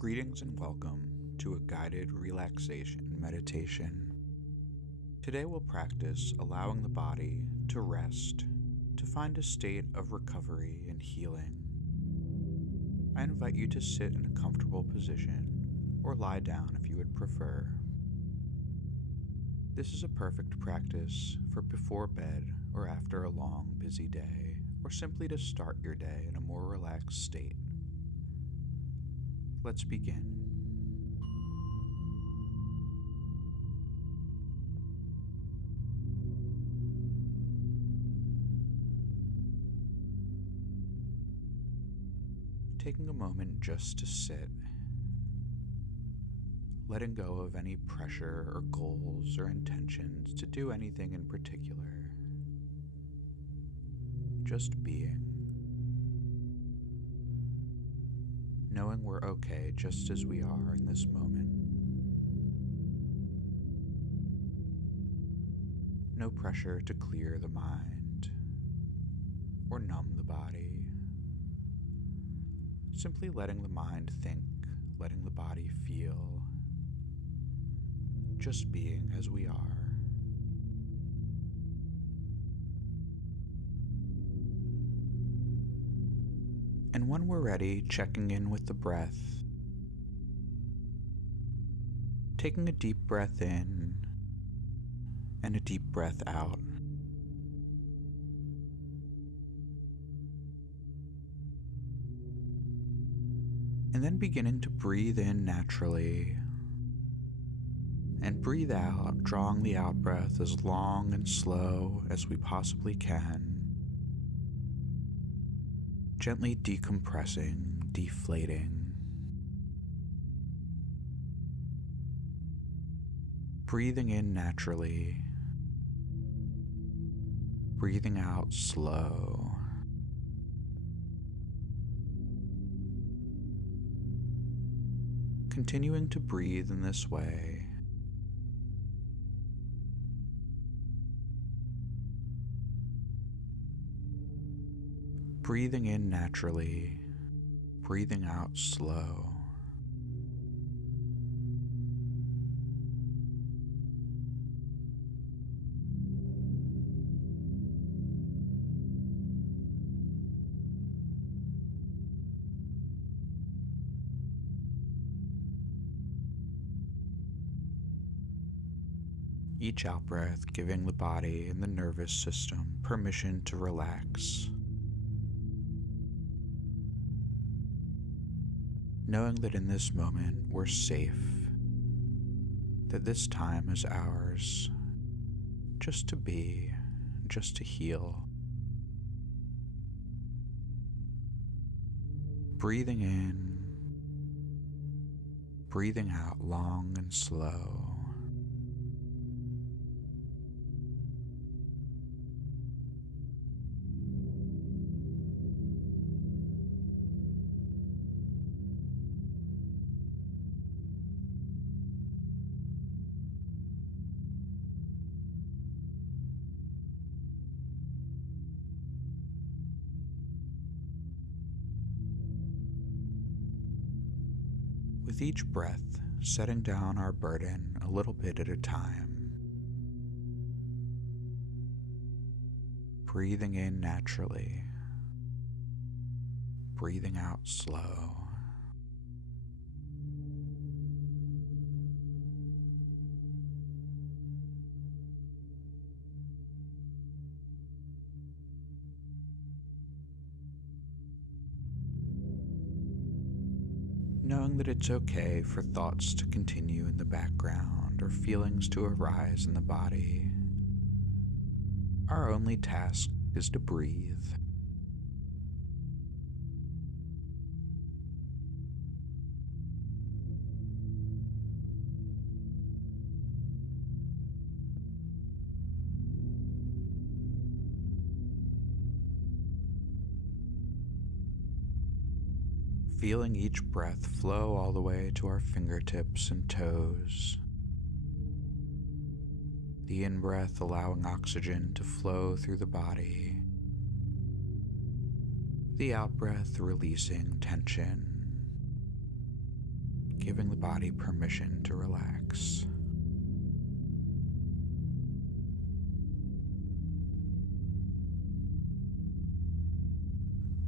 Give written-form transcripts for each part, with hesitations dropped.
Greetings and welcome to a guided relaxation meditation. Today we'll practice allowing the body to rest, to find a state of recovery and healing. I invite you to sit in a comfortable position or lie down if you would prefer. This is a perfect practice for before bed or after a long, busy day, or simply to start your day in a more relaxed state. Let's begin. Taking a moment just to sit, letting go of any pressure or goals or intentions to do anything in particular. Just being. Knowing we're okay just as we are in this moment. No pressure to clear the mind or numb the body. Simply letting the mind think, letting the body feel. Just being as we are. And when we're ready, checking in with the breath. Taking a deep breath in and a deep breath out. And then beginning to breathe in naturally and breathe out, drawing the out breath as long and slow as we possibly can. Gently decompressing, deflating. Breathing in naturally. Breathing out slow. Continuing to breathe in this way. Breathing in naturally, breathing out slow. Each out-breath giving the body and the nervous system permission to relax. Knowing that in this moment we're safe, that this time is ours, just to be, just to heal. Breathing in, breathing out long and slow. With each breath, setting down our burden a little bit at a time. Breathing in naturally, breathing out slow. Knowing that it's okay for thoughts to continue in the background or feelings to arise in the body. Our only task is to breathe. Feeling each breath flow all the way to our fingertips and toes. The in-breath allowing oxygen to flow through the body. The out-breath releasing tension. body permission to relax.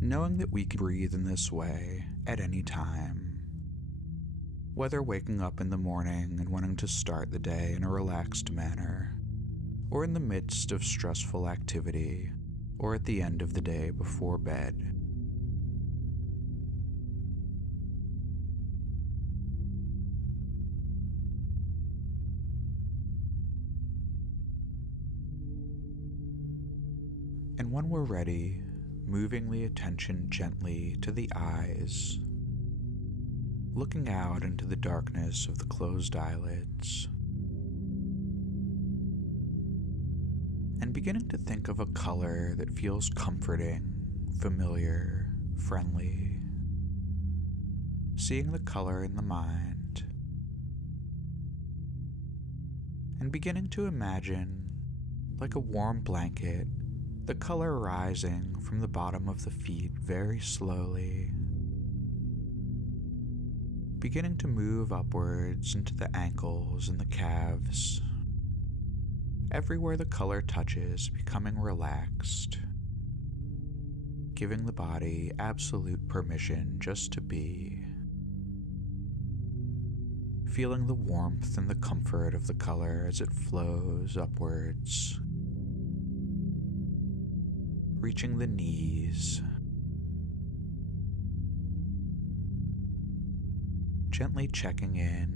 Knowing that we can breathe in this way at any time, whether waking up in the morning and wanting to start the day in a relaxed manner, or in the midst of stressful activity, or at the end of the day before bed. And when we're ready, moving the attention gently to the eyes, looking out into the darkness of the closed eyelids, and beginning to think of a color that feels comforting, familiar, friendly. Seeing the color in the mind, and beginning to imagine, like a warm blanket, the color rising from the bottom of the feet very slowly, beginning to move upwards into the ankles and the calves, everywhere the color touches becoming relaxed, giving the body absolute permission just to be, feeling the warmth and the comfort of the color as it flows upwards, reaching the knees, gently checking in,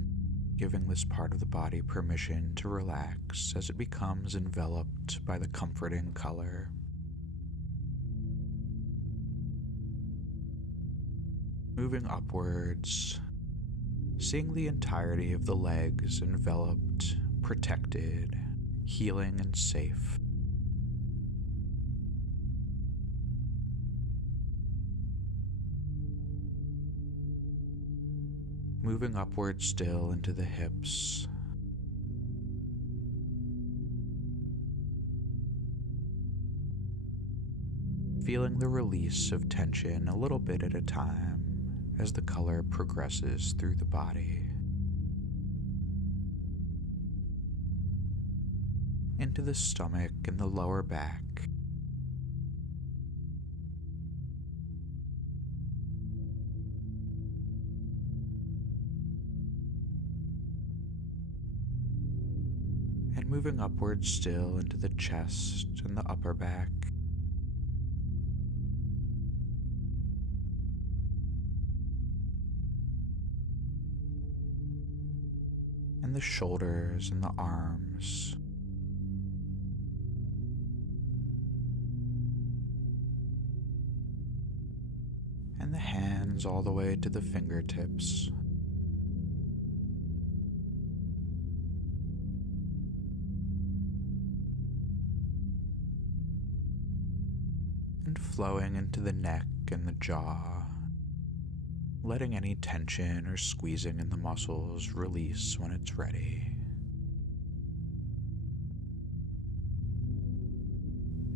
giving this part of the body permission to relax as it becomes enveloped by the comforting color. Moving upwards, seeing the entirety of the legs enveloped, protected, healing and safe. Moving upwards still into the hips. Feeling the release of tension a little bit at a time as the color progresses through the body. Into the stomach and the lower back. And moving upwards still into the chest and the upper back. And the shoulders and the arms. And the hands all the way to the fingertips. And flowing into the neck and the jaw, letting any tension or squeezing in the muscles release when it's ready.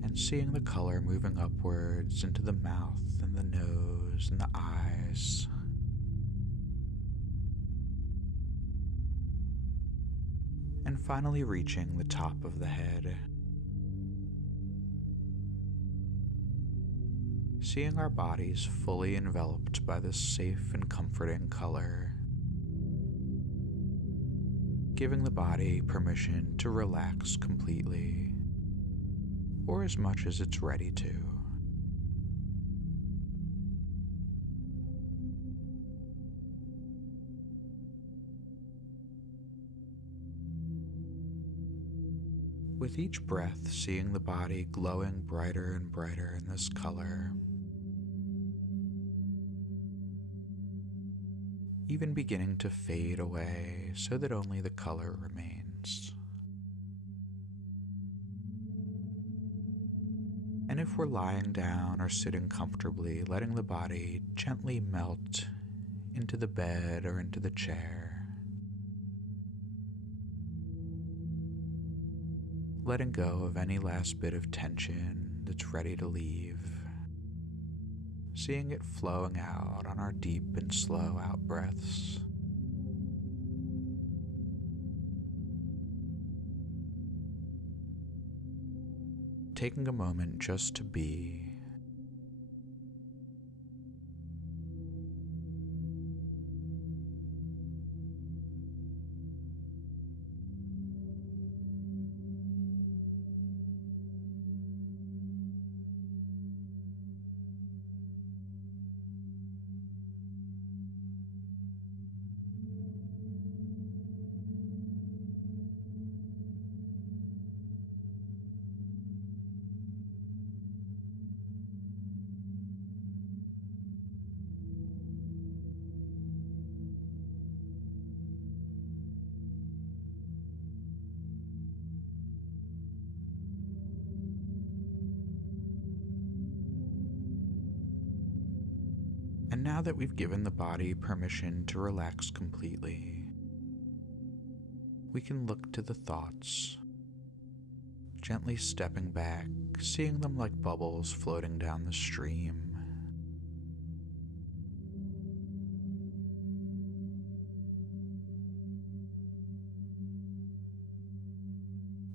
And seeing the color moving upwards into the mouth and the nose and the eyes. And finally reaching the top of the head. Seeing our bodies fully enveloped by this safe and comforting color, giving the body permission to relax completely, or as much as it's ready to. With each breath, seeing the body glowing brighter and brighter in this color, even beginning to fade away so that only the color remains. And if we're lying down or sitting comfortably, letting the body gently melt into the bed or into the chair, letting go of any last bit of tension that's ready to leave. Seeing it flowing out on our deep and slow out breaths. taking a moment just to be. And now that we've given the body permission to relax completely, we can look to the thoughts, gently stepping back, seeing them like bubbles floating down the stream.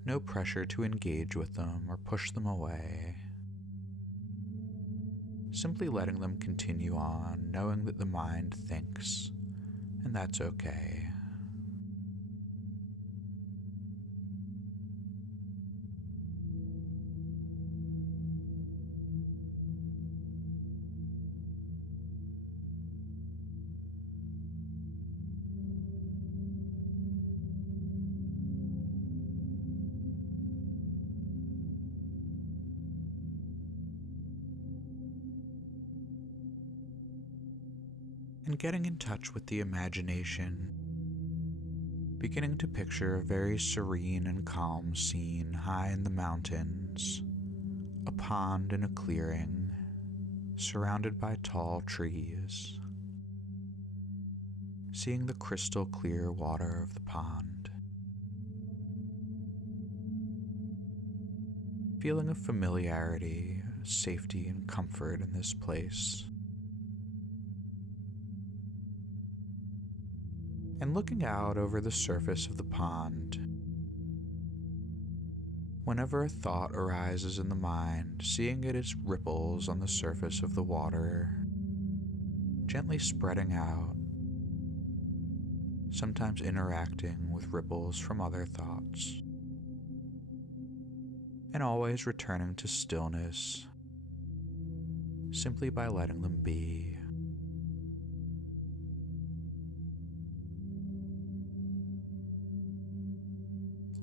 No pressure to engage with them or push them away. Simply letting them continue on, knowing that the mind thinks, and that's okay. And getting in touch with the imagination, beginning to picture a very serene and calm scene high in the mountains, a pond in a clearing, surrounded by tall trees. Seeing the crystal clear water of the pond. Feeling a familiarity, safety, and comfort in this place. And looking out over the surface of the pond, whenever a thought arises in the mind, seeing it as ripples on the surface of the water, gently spreading out, sometimes interacting with ripples from other thoughts, and always returning to stillness, simply by letting them be.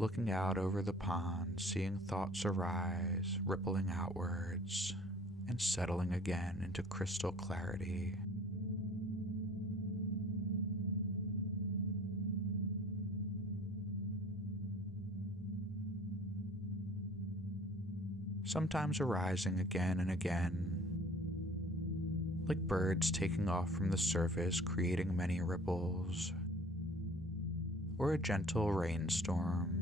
Looking out over the pond, seeing thoughts arise, rippling outwards, and settling again into crystal clarity. Sometimes arising again and again, like birds taking off from the surface, creating many ripples, or a gentle rainstorm.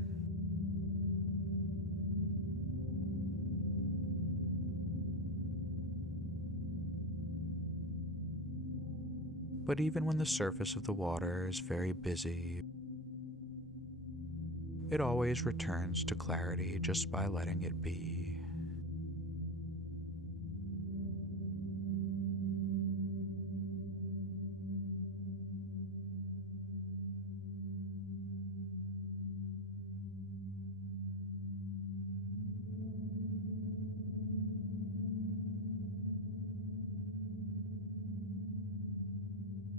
But even when the surface of the water is very busy, it always returns to clarity just by letting it be.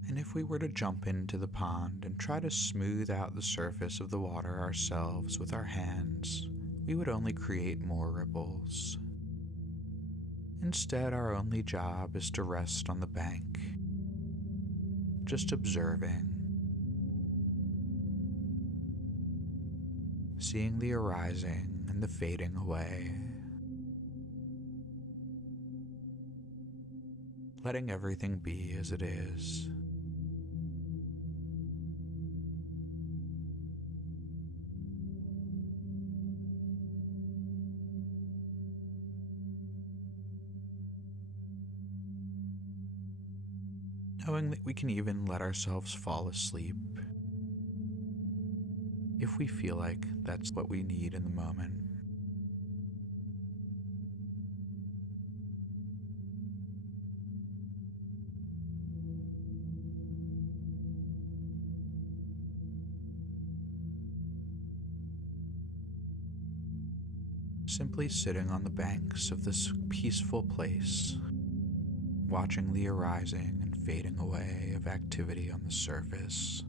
And if we were to jump into the pond and try to smooth out the surface of the water ourselves with our hands, we would only create more ripples. Instead, our only job is to rest on the bank, just observing, seeing the arising and the fading away, letting everything be as it is. Knowing that we can even let ourselves fall asleep if we feel like that's what we need in the moment. simply sitting on the banks of this peaceful place, watching the arising and fading away of activity on the surface.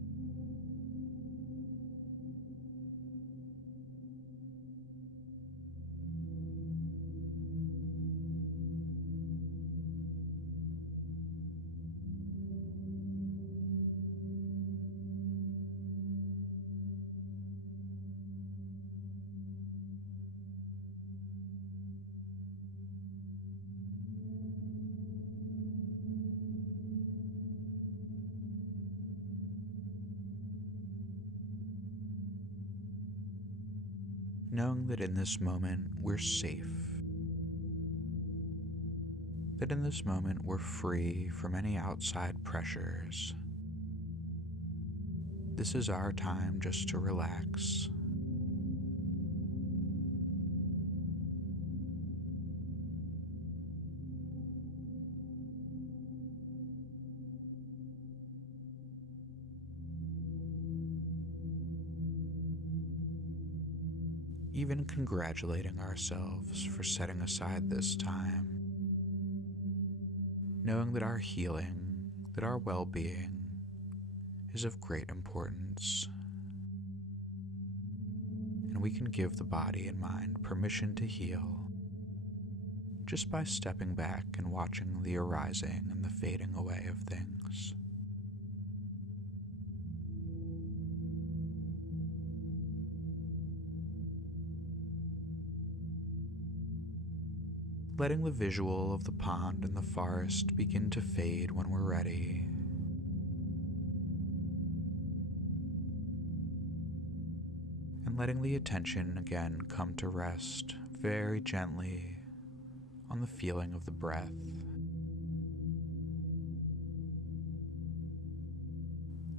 Knowing that in this moment we're safe, that in this moment we're free from any outside pressures. This is our time just to relax. Even congratulating ourselves for setting aside this time, knowing that our healing, that our well-being is of great importance, and we can give the body and mind permission to heal just by stepping back and watching the arising and the fading away of things. Letting the visual of the pond and the forest begin to fade when we're ready. And letting the attention again come to rest very gently on the feeling of the breath.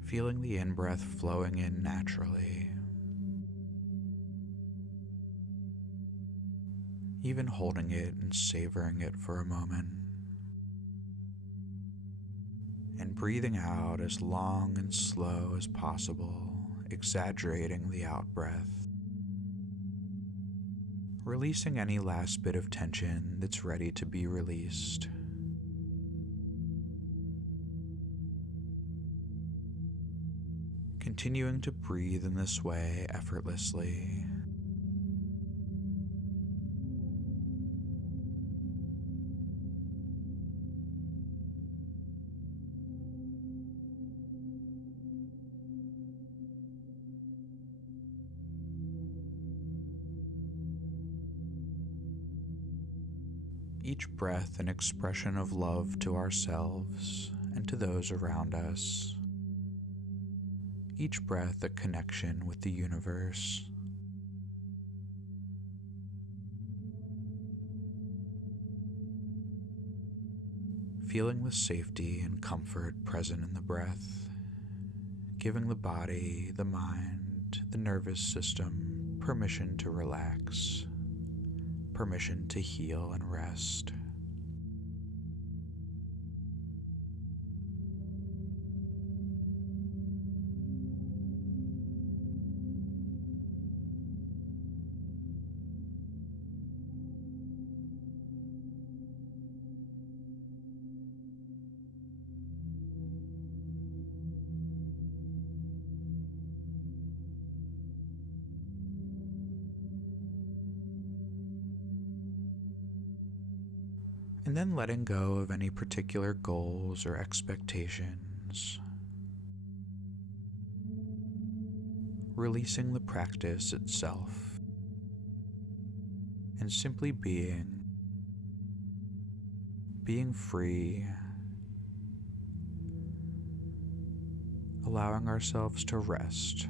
Feeling the in-breath flowing in naturally. Even holding it and savoring it for a moment. And breathing out as long and slow as possible, exaggerating the out-breath. Releasing any last bit of tension that's ready to be released. Continuing to breathe in this way effortlessly. Each breath an expression of love to ourselves and to those around us. Each breath a connection with the universe. Feeling the safety and comfort present in the breath, giving the body, the mind, the nervous system permission to relax, permission to heal and rest. And then letting go of any particular goals or expectations. Releasing the practice itself. And simply being free, allowing ourselves to rest.